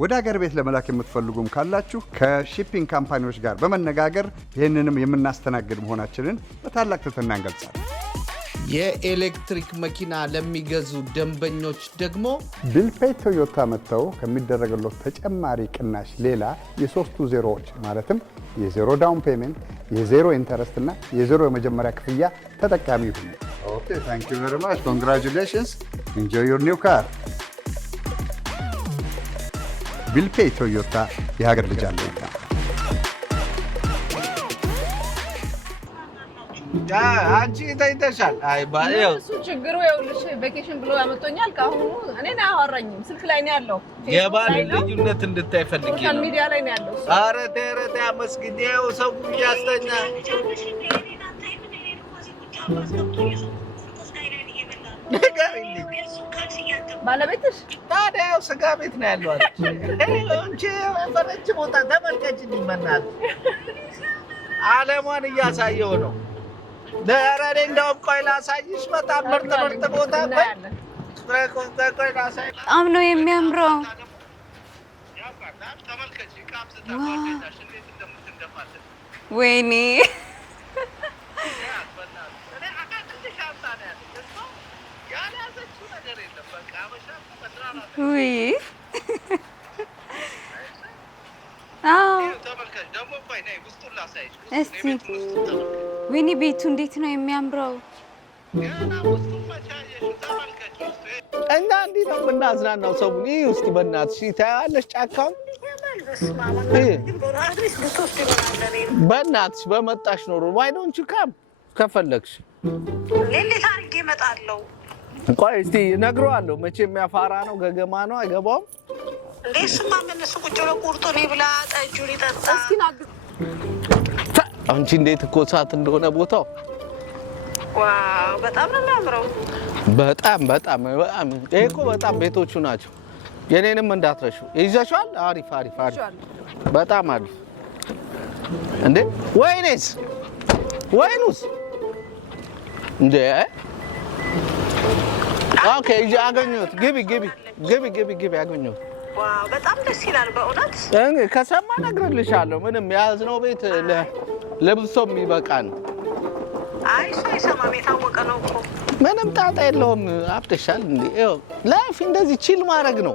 ወደ ሀገር ቤት ለመላክ የምትፈልጉም ካላችሁ ከሺፒንግ ካምፓኒዎች ጋር በመነጋገር ይህንንም የምናስተናግድ መሆናችንን በታላቅ ትህትና እንገልጻለን። የኤሌክትሪክ መኪና ለሚገዙ ደንበኞች ደግሞ ቢልፔይ ቶዮታ መጥተው ከሚደረግሎት ተጨማሪ ቅናሽ ሌላ የሶስቱ ዜሮዎች ማለትም የዜሮ ዳውን ፔመንት፣ የዜሮ ኢንተረስት እና የዜሮ የመጀመሪያ ክፍያ ተጠቃሚ ይሁኑ። ኦኬ ታንክ ዩ ቬሪ ማች ኮንግራቹሌሽንስ ኢንጆይ ዩር ኒው ካር። ቢልፔይ ቶዮታ የሀገር ልጅ አለኝታ። አንቺ ተይተሻል። አይ ባየው እሱ ችግሩ ይኸውልሽ ቬኬሽን ብሎ ያመጣኛል። ካሁኑ እኔን አያወራኝም። ስልክ ላይ ነው ያለው። የባል ልዩነት እንድታይ ፈልጌ ነው። ሶሻል ሚዲያ ላይ ነው ያለው። ኧረ ተረታ መስጊዴው ሰው ያስተኛ ባለቤትሽ ታዲያ ስጋ ቤት ነው ያለው አለች። እንጂ በረጅ ቦታ ተመልከችልኝ በእናትህ ዓለሟን እያሳየው ነው። ደረሬ እንደውም ቆይ ላሳይሽ። በጣም ምርጥ ቦታ ቆይ ላሳይ። በጣም ነው የሚያምረው። ወይኔ ውይ እስቲ ወይኔ ቤቱ እንዴት ነው የሚያምረው። እኛ እንዲህ ነው የምናዝናናው ሰውን። ይህ ውስጥ በእናትሽ ታያለሽ ጫካውን። በእናትሽ በመጣሽ ኖሮ ዋይ ዶንት ዩ ካም ከፈለግሽ ሌሊት አድርጌ እመጣለሁ። ቆይ እስቲ እነግረዋለሁ። መቼም የሚያፋራ ነው ገገማ ነው አይገባውም። እንዴ እሱማ ምን እሱ ቁጭ ብሎ ቁርጡን ይብላ ጠጁን ይጠጣ። አንቺ እንዴት እኮ እሳት እንደሆነ ቦታው። ዋው በጣም ነው የሚያምረው። በጣም ይሄ እኮ በጣም ቤቶቹ ናቸው። የኔንም እንዳትረሹ ይዘሻል። አሪፍ በጣም አሪፍ። እንዴ ወይኑስ እንዴ ኦኬ አገኘሁት። ግቢ አገኘሁት። ዋው በጣም ደስ ይላል በእውነት። ከሰማ እነግርልሻለሁ። ምንም የያዝነው ቤት ለብሶም ይበቃል። አይ እሱ አይሰማም፣ የታወቀ ነው እኮ። ምንም ጣጣ የለውም። አብደሻል እንዴ? ላይፍ እንደዚህ ቺል ማድረግ ነው።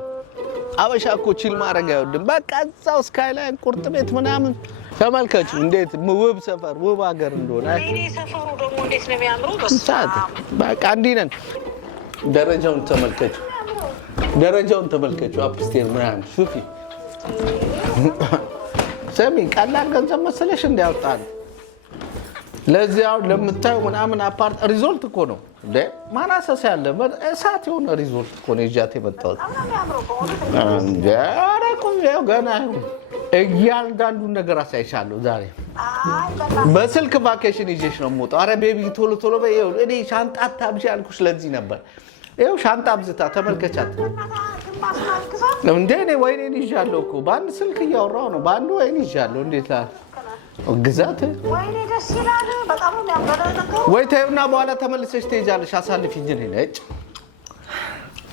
አበሻ እኮ ቺል ማድረግ አይወድም። በቃ እዛው ስካይላይን ቁርጥ ቤት ምናምን ተመልከቹ እንዴት ውብ ሰፈር ውብ ሀገር እንደሆነ። እኔ ሰፈሩ ደግሞ እንዴት ነው የሚያምረው። በቃ እንዲህ ነን። ደረጃውን ተመልከቹ። አፕስቴር ምናምን ሹፊ ሰሚ ቀላል ገንዘብ መሰለሽ እንዲያወጣል። ለዚያው ለምታዩ ምናምን አፓርት ሪዞልት እኮ ነው እንዴ ማናሰስ ያለ እሳት የሆነ ሪዞልት እኮ ነው ይዣት የመጣሁት። እንዴ አረቁ ገና እያንዳንዱን ነገር አሳይሻለሁ ዛሬ። በስልክ ቫኬሽን ይዤሽ ነው የምወጣው። ኧረ ቤቢ ቶሎ በይ። እኔ ሻንጣ አታብዢ ያልኩሽ ለዚህ ነበር። ይኸው ሻንጣ አብዝታ ተመልከቻት። እንዴ እኔ ወይኔን ይዣለሁ እኮ በአንድ ስልክ እያወራሁ ነው። በአንዱ ወይን ይዣለሁ። እንዴት ግዛት ወይኔ ደስ ይላል። በጣም ነው የሚያምረው ነገሩ። ወይ ተይውና በኋላ ተመልሰሽ ትሄጃለሽ። አሳልፊ እንጂ ነኝ ነጭ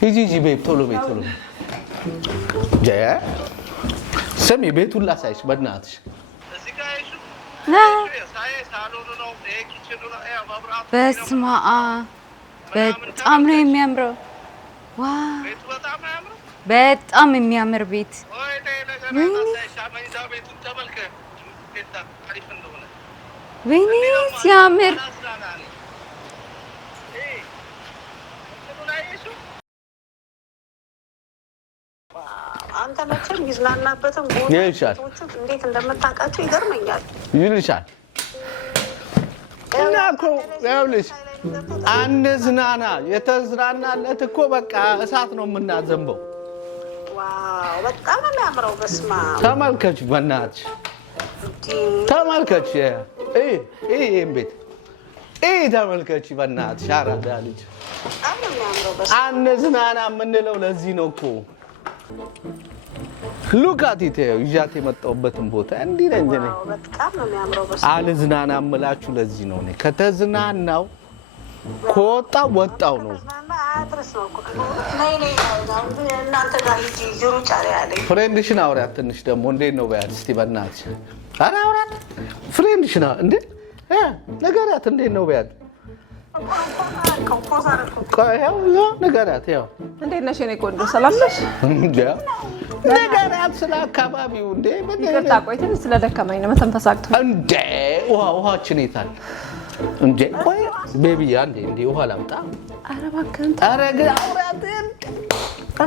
ሂጂ ቤት ቶሎ ስሚ ቤቱን ላሳይሽ በእናትሽ። በስመ አብ በጣም ነው የሚያምረው። ዋው በጣም የሚያምር ቤት። ወይኔ ሲያምር። አንተ መቼም ይዝናናበትም ቦታዎችን እንዴት እንደምታውቃቸው ይገርመኛል። ይልሻል እና እኮ ይኸውልሽ አንዝናና የተዝናናለት እኮ በቃ እሳት ነው የምናዘንበው። ዋው በጣም ነው የሚያምረው። በስመ አብ ተመልከች፣ በእናትሽ ተመልከች። ይሄን ቤት ተመልከች በእናትሽ። አራዳ ልጅ በጣም ነው የሚያምረው። አንዝናና የምንለው ለዚህ ነው እኮ። ሉካቲት ይዣት የመጣሁበትን ቦታ እንዲህ ነኝ እኔ። በጣም ነው የሚያምረው። አልዝናና የምላችሁ ለዚህ ነው። እኔ ከተዝናናው ከወጣ ወጣው ነው። ፍሬንድሽን አውሪያት ትንሽ ደግሞ እንዴት ነው በያት እስቲ በእናትሽ። ኧረ አውሪያት ፍሬንድሽን እንዴ ንገሪያት እንዴት ነው በያት። ያው ንገሪያት። ያው እንዴት ነሽ የኔ ቆንጆ ሰላም ነሽ? ንገሪያት ስለ አካባቢው እንዴ። ይቅርታ ቆይ ትንሽ ስለደከመኝ ነው መተንፈስ አቅቶኝ። እንዴ ውሃችን የታል እንዴ? ቆይ ቤቢያ እንዴ ውሃ ላምጣ? ኧረ እባክህን ኧረ ግን አውሪያት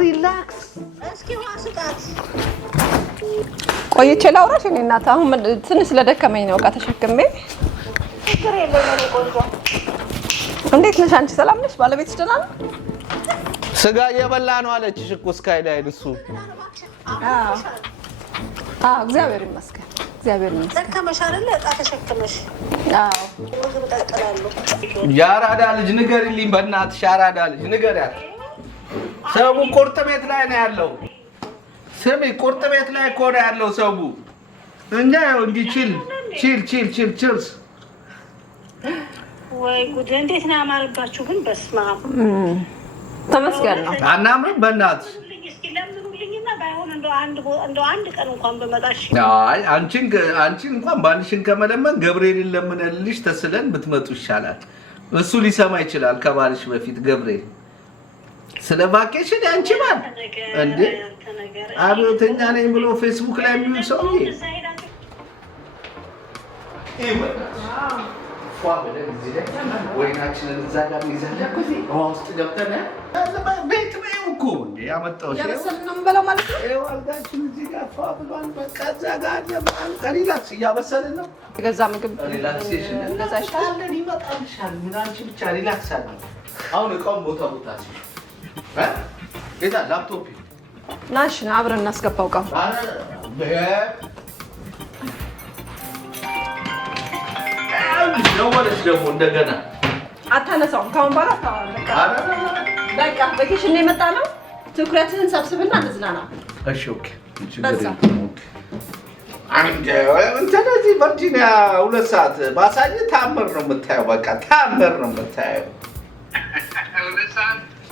ሪላክስ። እስኪ ውሃ ስጣት። ቆይቼ ላውራሽ የኔ እናት። አሁን ትንሽ ስለደከመኝ ነው ዕቃ ተሸክሜ። ችግር የለም የኔ ቆንጆ። እንዴት ነሽ አንቺ ሰላም ነሽ? ባለቤትሽ ደህና ነው? ስጋ እየበላ ነው አለችሽ እኮ ስካይላይን እሱ። አዎ እግዚአብሔር ይመስገን እግዚአብሔር ይመስገን። ደከመሽ አይደለ ዕቃ ተሸክመሽ? አዎ ምግብ እጠቅላለሁ። የአራዳ ልጅ ንገሪልኝ በእናትሽ። የአራዳ ልጅ ንገሪያት። ሰው ቁርጥ ቤት ላይ ነው ያለው። ስሚ ቁርጥ ቤት ላይ እኮ ነው ያለው ሰው እንጂ እንዲህ ቺል ወይ ጉድ! እንዴት ነው ያማረባችሁ ግን! በስመ አብ ተመስገን ነው። አናምርም በእናትሽ። እስኪ ለምኑልኝና ባይሆን እንደው አንድ ቀን እንኳን በመጣሽ። አይ አንቺን እንኳን ባንሽን ከመለመን ገብርኤልን ለምንልሽ ተስለን ብትመጡ ይሻላል። እሱ ሊሰማ ይችላል ከባልሽ በፊት ገብርኤል። ስለ ቫኬሽን ያንቺ ባል እንዴ አብዮተኛ ነኝ ብሎ ፌስቡክ ላይ የሚውል ሰውዬ ወይናችንን እዛ ጋር ይዘን ውሃ ውስጥ ገብተን ቤት ነው እኮ እንደ ያመጣሁሽ ነው የምበላው ማለት ነው። ይኸው አልጋችን እዚህ ጋር ፏ ብሏል። በቃ እዛ ጋር ሪላክስ እያበሰልን ነው። የገዛ ምግብ ሪላክሴሽን ገዛ ይሻላል። ይመጣልሻል። ምን አንቺ ብቻ ሪላክስ አለ። አሁን እቃውን ቦታ የታ ላፕቶፕ ናሽ አብረን እናስገባው እቃው። ደወለች ደግሞ እንደገና አታነሳውም። ካሁን በኋላ በቃ ቬኬሽን ነው የመጣ ነው። ትኩረትህን ሰብስብና እንዝናና። እሺ ኦኬ። ስለዚህ ቨርጂኒያ 2 ሰዓት ባሳይ ታምር ነው የምታየው። በቃ ታምር ነው የምታየው።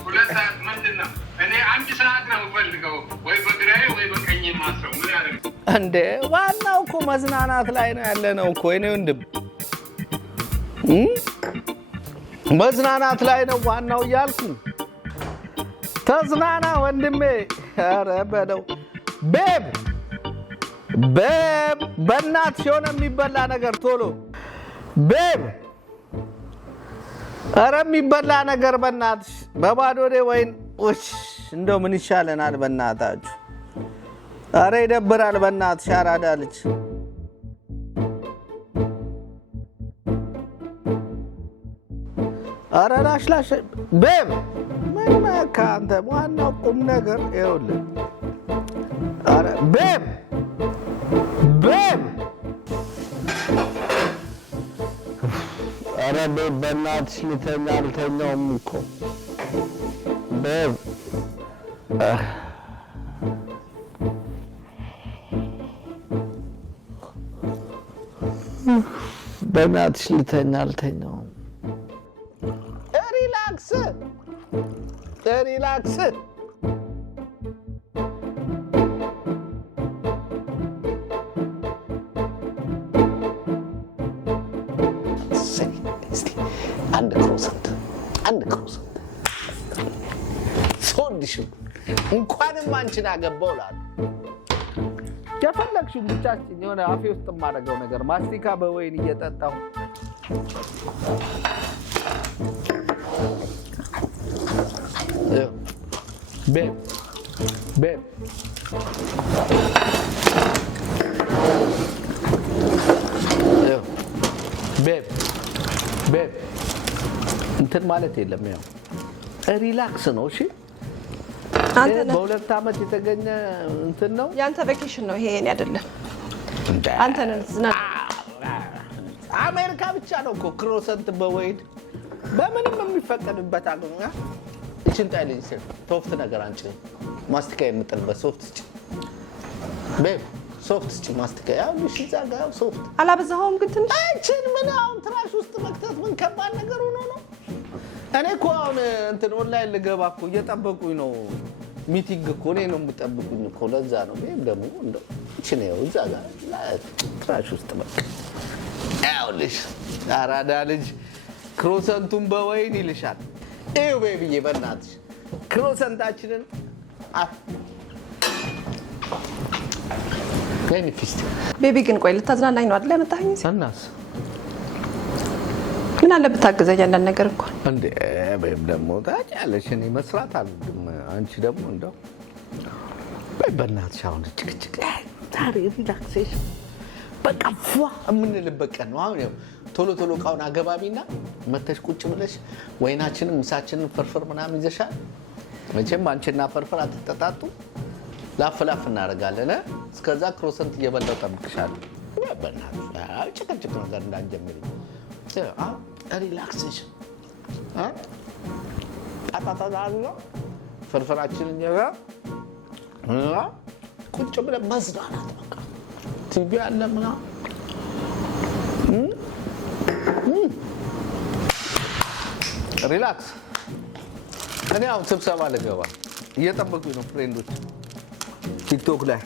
2 ሰዓት ምንድን ነው? እኔ 1 ሰዓት ነው የምፈልገው፣ ወይ በግራዬ ወይ በቀኝ ማስረው። ምን ያደርግ እንዴ? ዋናው እኮ መዝናናት ላይ ነው ያለነው እኮ የኔ ወንድም። መዝናናት ላይ ነው ዋናው እያልኩ ተዝናና ወንድሜ። ኧረ በለው ቤብ በእናትሽ የሆነ የሚበላ ነገር ቶሎ ቤብ። ኧረ የሚበላ ነገር በእናትሽ በባዶ ወዴ ወይን እንደው ምን ይሻለናል በእናታችሁ። ኧረ ይደብራል በእናትሽ አራዳ ልጅ። ኧረ ላሽ ቤብ ምን መካ አንተ። ዋናው ቁም ነገር ይኸውልህ። ኧረ ቤብ ኧረ ቤብ በእናትሽ ልተኛ አልተኛውም እኮ ቤብ። በእናትሽ ልተኛ አልተኛውም። ሪላክስ አንድ ክሮሰንት ሶልሽም እንኳንም አንቺን አገባው ላሉ የፈለግሽው ብቻችን የሆነ አፌ ውስጥ የማደርገው ነገር ማስቲካ በወይን እየጠጣሁ ቤብ እንትን ማለት የለም። ያው ሪላክስ ነው። እሺ በ2 ዓመት የተገኘ እንትን ነው። ያንተ ቬኬሽን ነው ይሄ፣ የኔ አይደለም። አንተ ነህ ዝና። አሜሪካ ብቻ ነው እኮ ክሮሰንት በወይድ በምንም የሚፈቀድበት አገኛ። እቺን ጣይልኝ ሶፍት ነገር አንቺ ማስቲካ የምጥልበት ሶፍት እቺ ቤብ ሶፍት እቺ ማስቲካ ያው ልሽ ዛጋ ሶፍት አላበዛኸውም ግን ትንሽ አንቺን ምን አሁን ትራሽ ውስጥ መክተት ምን ከባድ ነገር ሆኖ ነው? እኔ እኮ አሁን እንትን ኦንላይን ልገባ እኮ እየጠበቁኝ ነው። ሚቲንግ እኮ እኔ ነው የምጠብቁኝ እኮ ለዛ ነው። ይሄም ደግሞ እንደው እቺ ነው እዛ ጋር ትራሽ ውስጥ በቃ ያውልሽ አራዳ ልጅ ክሮሰንቱን በወይን ይልሻል። ይኸው ቤቢዬ በእናትሽ ክሮሰንታችንን ከኔ ፊስት ቤቢ ግን ቆይ ልታዝናናኝ ነው አይደል ያመጣኸኝ? ሰናስ ምን አለ ብታግዘኝ አንዳንድ ነገር እንኳን እንዴ በይም ደግሞ ታውቂያለሽ እኔ መስራት አልወድም። አንቺ ደግሞ እንደው በእናትሽ አሁን ጭቅጭቅ ዛሬ ሪላክሴሽን በቃ ፏ የምንልበት ቀን ነው። አሁን ቶሎ ቶሎ እቃውን አገባቢና መተሽ ቁጭ ብለሽ ወይናችንን ምሳችንን ፍርፍር ምናምን ይዘሻል። መቼም አንቺና ፍርፍር አትጠጣጡ፣ ላፍ ላፍ እናደርጋለን። እስከዛ ክሮሰንት እየበላው ጠብቅሻለሁ። በእናትሽ ጭቅጭቅ ነገር እንዳንጀምሪ። ሪላክሴሽን ጣጣጣጣ ፍርፍራችንን ቁጭ ብለን መዝናናት በቃ ቲቪ አለ ምናምን ሪላክስ። እኔ አሁን ስብሰባ ልገባ እየጠበቁኝ ነው ፍሬንዶች ቲክቶክ ላይ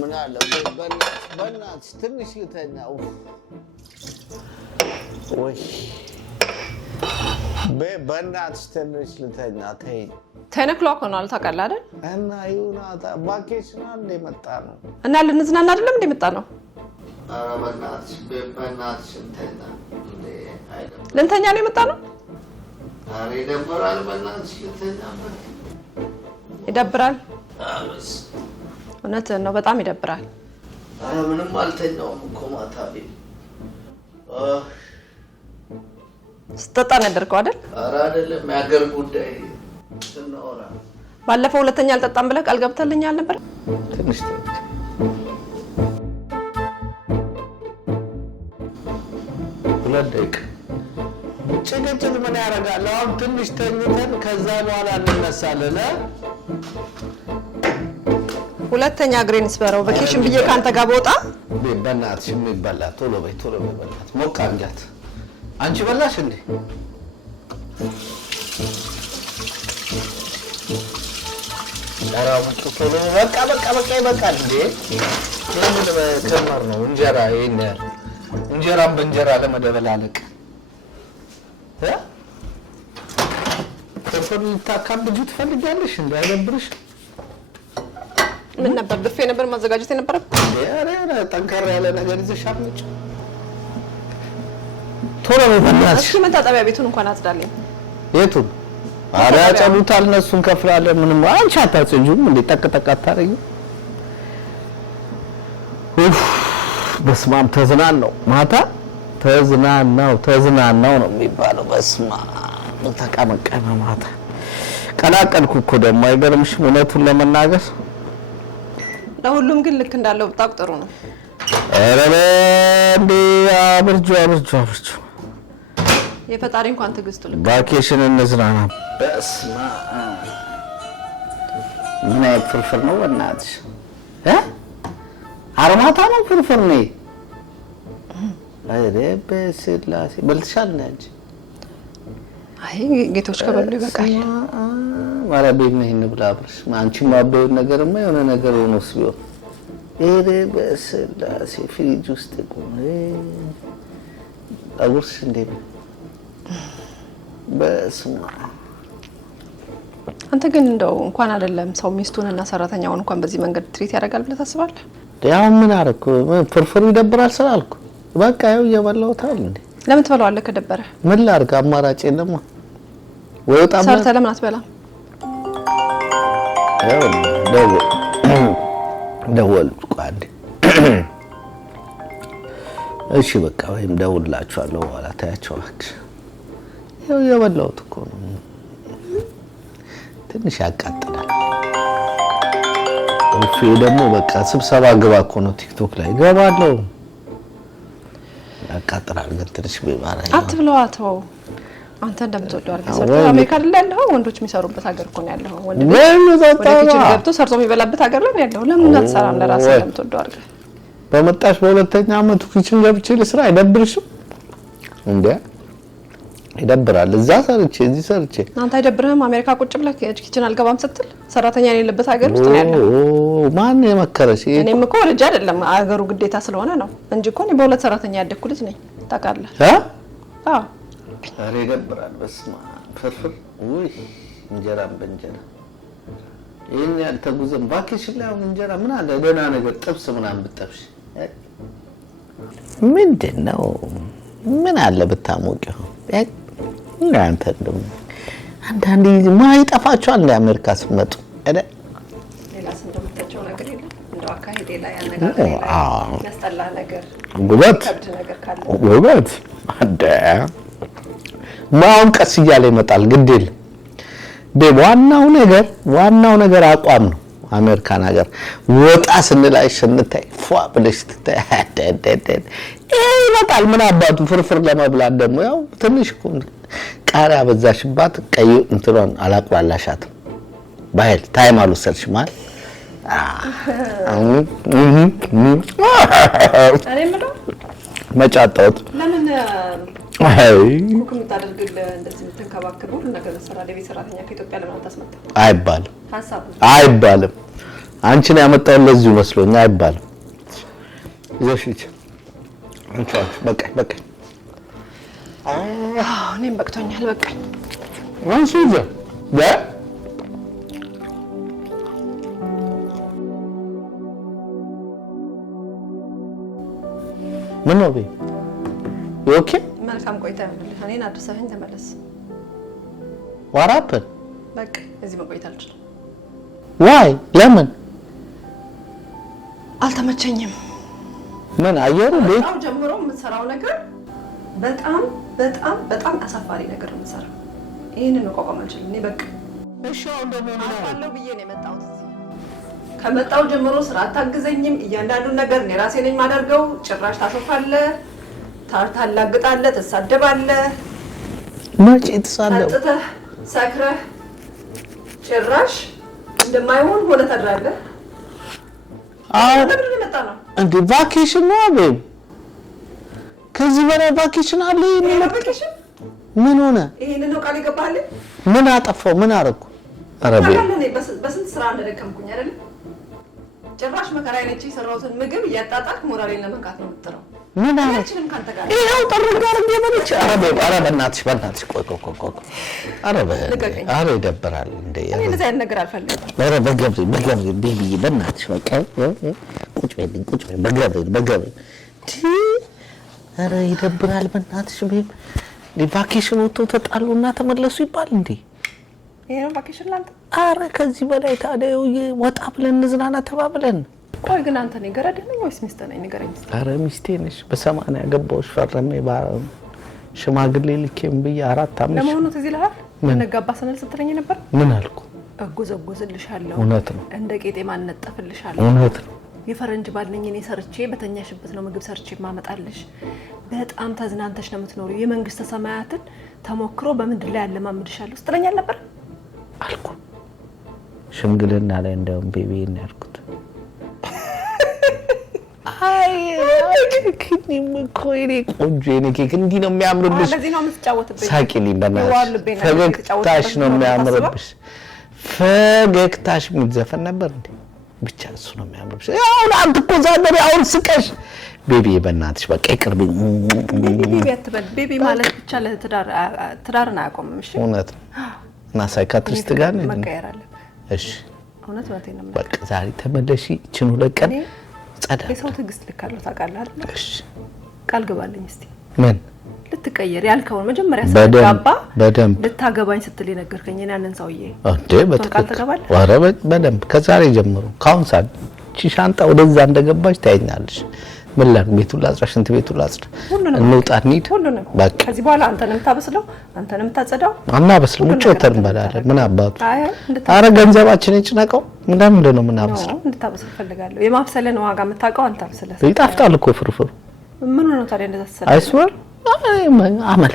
ምን አለ በእናትሽ ትንሽ ልተኛ። ወይ በእናትሽ ትንሽ ልተኛ። ተይ 10 o'clock ሆኗል ታውቃለህ አይደል? እና ይሁናታ ቫኬሽን አንዴ መጣ ነው እና ልንዝናና አይደለም እንደ መጣ ነው። ኧረ በእናትሽ እንተኛ። ልንተኛ ነው የመጣ ነው። ኧረ ይደብራል። በእናትሽ ልተኛበት። ይደብራል። እውነትህን ነው፣ በጣም ይደብራል። ኧረ ምንም አልተኛውም እኮ ማታ ቤት ስትጠጣ ነው ያደርገው አይደል? ኧረ አይደለም፣ የሀገር ጉዳይ ስናወራ ባለፈው ሁለተኛ አልጠጣም ብለህ ቃል ገብተልኛል ነበር። ትንሽ ሁለት ደቂቃ ጭቅጭቅ ምን ያደርጋል? አሁን ትንሽ ተኝተን ከዛ በኋላ እንነሳለን። ሁለተኛ ግሬን ስበረው ቫኬሽን ብዬ ካንተ ጋር በወጣ በእናትሽ የሚበላ ቶሎ በይ በእናትሽ ሞቅ አድርጊያት። አንቺ በላሽ እንዴ? ራውጡ ቶሎ በቃ ይበቃል እንዴ ለምን ከመር ነው እንጀራ ይሄን እንጀራን በእንጀራ ለመደበላለቅ ፍርፍር ልታካብጁ ትፈልጋለሽ እንዳይደብርሽ ምን ነበር ብፌ ነበር ማዘጋጀት የነበረብኝ ኧረ ጠንካራ ያለ ነገር ይዘሻል ልጅ ቶሎ በእናትሽ እሺ መታጠቢያ ቤቱን እንኳን አጽዳልኝ የቱን ኧረ ያጸዱታል እነሱን ከፍላለሁ ምንም አንቺ አታጽጁም እንዴ ጠቅጠቅ አታረጊ በስማም ተዝናናው ማታ ተዝናናው ነው የሚባለው በስማ ተቀመቀመ ማታ ቀላቀልኩ እኮ ደግሞ አይገርምሽም እውነቱን ለመናገር ለሁሉም ግን ልክ እንዳለው ብታውቅ ጥሩ ነው ኧረ እንዴ አብርጁ የፈጣሪ እንኳን ትግስቱ ልክ ቫኬሽን እንዝናና በስማ ምን አይነት ፍርፍር ነው በእናትሽ አርማታ ነው ፍርፍር ነው አይደ በስላሴ በልተሻል እንጂ አይ ጌቶች ከበሉ ይበቃል ማራቤት ነው እንብላ ብርሽ አንቺ ማበው ነገርማ የሆነ ነገር ሆኖስ ቢሆን አይደ በስላሴ ፍሪጅ ውስጥ ቆሜ አውርስ እንዴ በስማ አንተ ግን እንደው እንኳን አይደለም ሰው ሚስቱንና ሰራተኛውን እንኳን በዚህ መንገድ ትሪት ያደርጋል ብለህ ታስባለህ ያው ምን አረኩ ፍርፍሩ ይደብራል ስላልኩ በቃ ያው እየበላሁታል እንዴ ለምን ትበላዋለህ ከደበረ ምን ላድርግ አማራጭ የለም ወይ ወጣ ሰርተ ለምን አትበላም ያው ደወል ቋንዴ እሺ በቃ ወይም ደውላችኋለሁ በኋላ ታያቸው እባክሽ ያው እየበላሁት እኮ ነው ትንሽ ያቃጥላል እሱ ደግሞ በቃ ስብሰባ ግባ እኮ ነው ቲክቶክ ላይ ገባለሁ ያቃጥላል ግን ትንሽ ቢባራ አትብለው አትበው አንተ እንደምትወደው አድርገህ ሰርተህ አሜሪካ አይደል ያለው ወንዶች የሚሰሩበት ሀገር እኮ ነው ያለው ወንዶች ገብቶ ሰርቶ የሚበላበት ሀገር ላይ ነው ያለው ለምን አትሰራም ለራስህ እንደምትወደው አድርገህ በመጣሽ በሁለተኛ አመቱ ኪችን ገብቼ ልስራ አይደብርሽም እንዴ ይደብራል እዛ ሰርቼ እዚህ ሰርቼ አንተ አይደብርህም አሜሪካ ቁጭ ብለህ ኪችን አልገባም ስትል ሰራተኛ የሌለበት ሀገር ውስጥ ነው ያለው ማን የመከረሽ እኔም እኮ ልጅ አይደለም ሀገሩ ግዴታ ስለሆነ ነው እንጂ እኮ እኔ በሁለት ሰራተኛ ያደኩ ልጅ ነኝ ታውቃለህ አዎ ኧረ ይደብራል በስማ ፍርፍር ውይ እንጀራም በእንጀራ ይሄን ያልተጉዘን ቫኬሽን ላይ አሁን እንጀራ ምን አለ ደህና ነገር ጥብስ ምናምን ብጠብሽ ምንድነው ምን አለ ብታሞቂው እናንተ ደግሞ አንዳንዴ ማይጠፋቸው እንደ አሜሪካ ስመጡ አይደል ሌላስ እንደምታቸው ነገር የለም እንደው አካሄዴ ላይ ያነጋገር ላይ ያስጠላ ነገር ጉበት ከብድ ነገር ካለ ጉበት አደ ማውን ቀስ እያለ ይመጣል ግዴል ዋናው ነገር አቋም ነው አሜሪካን ሀገር ወጣ ስንላይ ስንታይ ፏ ብለሽ ትታይ ይመጣል ምን አባቱ ፍርፍር ለመብላት ደግሞ ያው ትንሽ ቃሪያ በዛሽባት ቀይ እንትሮን አላቁላላሻት ባይል ታይም አልወሰድሽ ማለት እኔ ምለው መጫጣውት ለምን አይ ኩክ የምታደርግልህ እንደዚህ የምትንከባከብ ሁሉ ነገር ሰራ ለቤት ሰራተኛ ከኢትዮጵያ ለምን ታስመጣ አይባልም አንቺን ያመጣው ለዚህ መስሎኝ አይባልም ይዘሽች አንቺ በቃ እኔም በቅቶኛል በቃኝ አንቺ ምን ነው ኦኬ መልካም ቆይታ ይሁንልህ እኔን አድርሰኸኝ ተመለስ ዋራፕ በቃ እዚህ መቆየት አልችልም ዋይ ለምን አልተመቸኝም ምን አየሩ ቤት ጀምሮ የምትሰራው ነገር በጣም አሳፋሪ ነገር ነው የምትሰራው ይሄንን መቋቋም አልችልም እኔ በቃ እሺ አሁን ደግሞ ምን አለው ብዬ ነው የመጣሁት ከመጣው ጀምሮ ስራ አታግዘኝም እያንዳንዱን ነገር እኔ ራሴ ነኝ ማደርገው ጭራሽ ታሶፋለህ ታላግጣለህ ተሳደባለህ ማጭ ተሳደብ አጥተህ ሰክረህ ጭራሽ እንደማይሆን ሆነ ታድራለህ ለምን መጣ ነው እንዴ ቫኬሽን ነው አቤ ከዚህ በላይ ቫኬሽን አለ ቫኬሽን ምን ሆነ? ይሄንን ነው ቃል ይገባልኝ? ምን አጠፋው? ምን አረኩ? አረቤ በስንት ስራ እንደደከምኩኝ አይደል? ጭራሽ መከራዬ ነች የሰራሁትን ምግብ እያጣጣልክ ሞራሌን ለመንካት ነው የምትጥረው። ምን አረክ? ይሄው ጥርግ ጋር እንደመነች አረቤ በእናትሽ ቆይ አረቤ አረ ይደብራል እንዴ? እኔ እንደዛ አይነት ነገር አልፈልግም። አረ በገብሬ ቤቢ በእናትሽ በቃ ቁጭ በይ በገብሬ አረ ይደብራል በእናትሽ ቤቢ። ቫኬሽን ወጥቶ ተጣሉና ተመለሱ ይባል እንዴ? ይሄ ነው ቫኬሽን ላንተ? አረ ከዚህ በላይ ታዲያ ወጣ ብለን እንዝናና ተባብለን። ቆይ ግን አንተ ነኝ ገረድ ነኝ ወይስ ሚስት ነኝ? ንገረኝ። አረ ሚስቴ ነሽ። በ80 ያገባሁሽ ፈረሜ ሽማግሌ ልኬም ብዬ 4-5 ለመሆኑ ትዝ ይልሃል? እንጋባ ስንል ስትለኝ ነበር። ምን አልኩ? እጎዘጎዝልሻለሁ። እውነት ነው። እንደ ቄጤማ እነጠፍልሻለሁ። እውነት ነው። የፈረንጅ ባል ነኝ እኔ ሰርቼ በተኛሽበት ነው ምግብ ሰርቼ ማመጣልሽ። በጣም ተዝናንተሽ ነው የምትኖሪው። የመንግስተ ሰማያትን ተሞክሮ በምድር ላይ ያለማምድሻለሁ ስትለኛል ነበር አልኩ። ሽምግልና ላይ እንደውም ቤቢ ነው ያልኩት። አይ ከኒም ኮይኔ ቆንጆ የኔ ኬክ እንዲህ ነው የሚያምርብሽ። ለዚህ ነው የምትጫወትብኝ። ሳቂልኝ በእናትሽ። ፈገግታሽ ነው የሚያምርብሽ። ፈገግታሽ የሚዘፈን ነበር እንዴ? ብቻ እሱ ነው የሚያምርብሽ። አሁን አንተ እኮ ዛሬ አሁን ስቀሽ ቤቢ በእናትሽ በቃ ይቅርብኝ። ቤቢ አትበል። ቤቢ ማለት ብቻ ለትዳርን አያቆምም። እሺ እውነት ነው። እና ሳይካትሪስት ጋር ነው መቀየር አለብህ። እሺ እውነት ነው። በቃ ዛሬ ተመለሺ። እቺን 2 ቀን ጸዳ የሰው ትዕግስት ልካለው ታውቃለህ አይደል? እሺ ቃል ገባልኝ እስቲ። ምን ልትቀየር ያልከውን መጀመሪያ ሳይጋባ በደንብ ልታገባኝ ስትል የነገርከኝ እኔ ያንን ሰውዬ እንዴ በትክክል ኧረ በደንብ ከዛሬ ጀምሮ ካሁን ሰዓት እቺ ሻንጣ ወደዛ እንደገባች ታይኛለሽ። ምን ላድርግ? ቤቱን ላጽዳ፣ ሽንት ቤቱን ላጽዳ፣ እንውጣ እንሂድ። በቃ ከዚህ በኋላ አንተንም ታበስለው አንተንም ታጸዳው። አናበስልም፣ ውጭ ወተን እንበላለን። ምን አባቱ ኧረ ገንዘባችን ይጭነቀው። ምንድን ነው የምናበስለው? እንድታበስል ፈልጋለሁ። የማብሰልን ዋጋ የምታውቀው አንተ አብስለህ። ይጣፍጣል እኮ ፍርፍሩ። ምን ነው ታዲያ እንደዛ ተሰራ? አይስወር አመል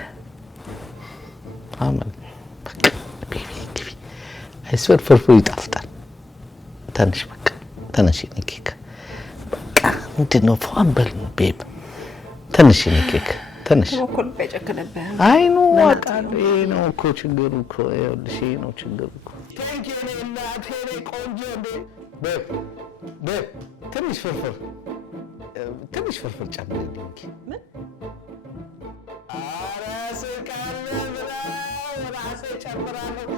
በቃ ቤቢ አይስወር ፍርፍሩ ይጣፍጣል። ትንሽ በቃ ትንሽ ኬክ በቃ ምንድን ነው ፏንበል ቤብ ትንሽ ኬክ ትንሽ ወኮል በጨከነብህ። አይ ኖ አቃል ነው እኮ ችግሩ እኮ ይኸውልሽ ነው ችግሩ እኮ ታንኪና ቴሌ ቆንጆ ቤብ ትንሽ ፍርፍር ጨምርልኝ። ምን አራስ ቃል ብላ ራሴ ጨምራለሁ